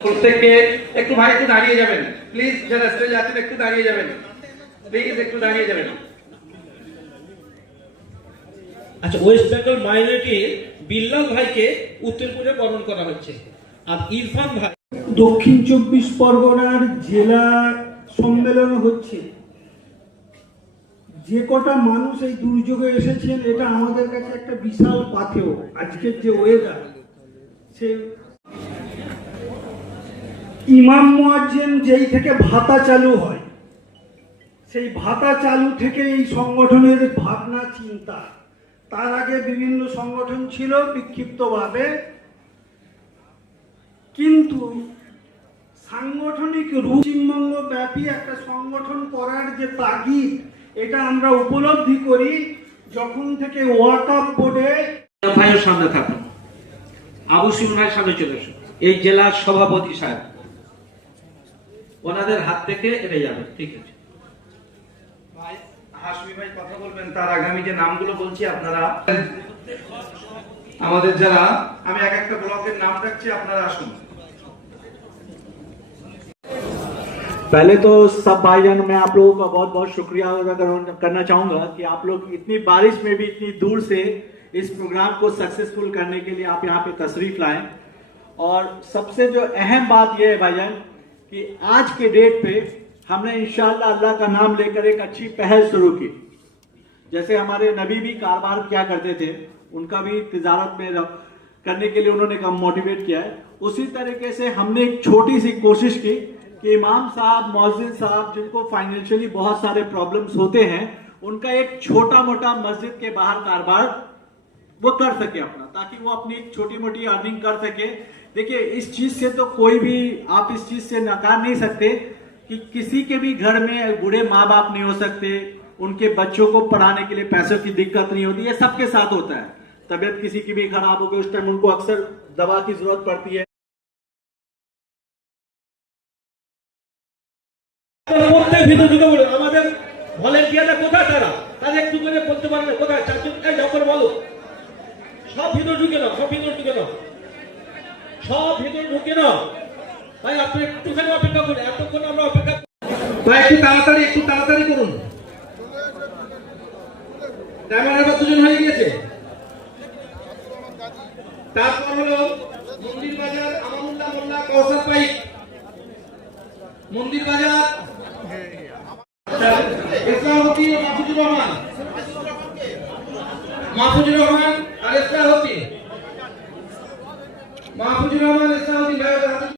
প্রত্যেককে একটু ভাই একটু দাঁড়িয়ে যাবেন প্লিজ, যারা স্টেজে আছেন একটু দাঁড়িয়ে যাবেন প্লিজ, একটু দাঁড়িয়ে যাবেন। আচ্ছা, ওয়েস্ট বেঙ্গল মাইনরিটির বিল্লাল ভাইকে উত্তরপুরে বরণ করা হচ্ছে, আর ইরফান ভাই দক্ষিণ 24 পরগনার জেলা সম্মেলন হচ্ছে। যে কটা মানুষ এই দুর্যোগে এসেছেন, এটা আমাদের কাছে একটা বিশাল পাথেয়। আজকের যে ওয়েদার, সে ইমাম মুয়াজ্জিন যেই থেকে ভাতা চালু হয়, সেই ভাতা চালু থেকে এই সংগঠনের ভাবনা চিন্তা। তার আগে বিভিন্ন সংগঠন ছিল বিক্ষিপ্তভাবে, কিন্তু সাংগঠনিক পশ্চিমবঙ্গ ব্যাপী একটা সংগঠন করার যে তাগিদ, এটা আমরা উপলব্ধি করি যখন থেকে ওয়াকফ বোর্ডে। ভাইয়ের সামনে থাকুন, আবু সুমন ভাই সামনে চলে আসুন, এই জেলার সভাপতি সাহেব, ওনাদের হাত থেকে এটা যাবে। ঠিক আছে ভাই হাসমি ভাই কথা বলবেন, তার আগে আমি যে নামগুলো বলছি আপনারা আমাদের যারা, আমি এক একটা ব্লকের নাম রাখছি, আপনারা আসুন। पहले तो सब भाईजान, मैं आप लोगों का बहुत बहुत शुक्रिया अदा करना चाहूंगा कि आप लोग इतनी बारिश में भी इतनी दूर से इस प्रोग्राम को सक्सेसफुल करने के लिए आप यहाँ पे तशरीफ लाएं। और सबसे जो अहम बात यह है भाईजान कि आज के डेट पे हमने इंशाअल्लाह अल्लाह का नाम लेकर एक अच्छी पहल शुरू की। जैसे हमारे नबी भी कारोबार किया करते थे, उनका भी तिजारत में करने के लिए उन्होंने मोटिवेट किया है, उसी तरीके से हमने एक छोटी सी कोशिश की कि इमाम साहब, मौज़िन साहब, जिनको फाइनेंशियली बहुत सारे प्रॉब्लम्स होते हैं, उनका एक छोटा मोटा मस्जिद के बाहर कारोबार वो कर सके अपना, ताकि वो अपनी छोटी मोटी अर्निंग कर सके। देखिए, इस चीज से तो कोई भी, आप इस चीज से नकार नहीं सकते कि किसी के भी घर में बूढ़े माँ बाप नहीं हो सकते, उनके बच्चों को पढ़ाने के लिए पैसों की दिक्कत नहीं होती, ये सबके साथ होता है। तबियत किसी की भी खराब हो गई, उस टाइम उनको अक्सर दवा की जरूरत पड़ती है। প্রত্যেক ভিতর ঢুকে পড়ে আমাদের ভলেন্টিয়াররা কোথায়, তারা একটু করে বলতে পারবে কোথায়, চারজন যখন বলো সব ভিতর ঢুকে নাও, সব ভিতর ঢুকে নাও, সব ভিতর ঢুকে নাও। ভাই আপনি একটুখানি অপেক্ষা করুন, এতক্ষণ আমরা অপেক্ষা। ভাই একটু তাড়াতাড়ি করুন, ক্যামেরার দুজন হয়ে গিয়েছে। তারপর হলো মন্দির বাজার আমানুল্লাহ মোল্লা কৌসার পাইক, মন্দির বাজার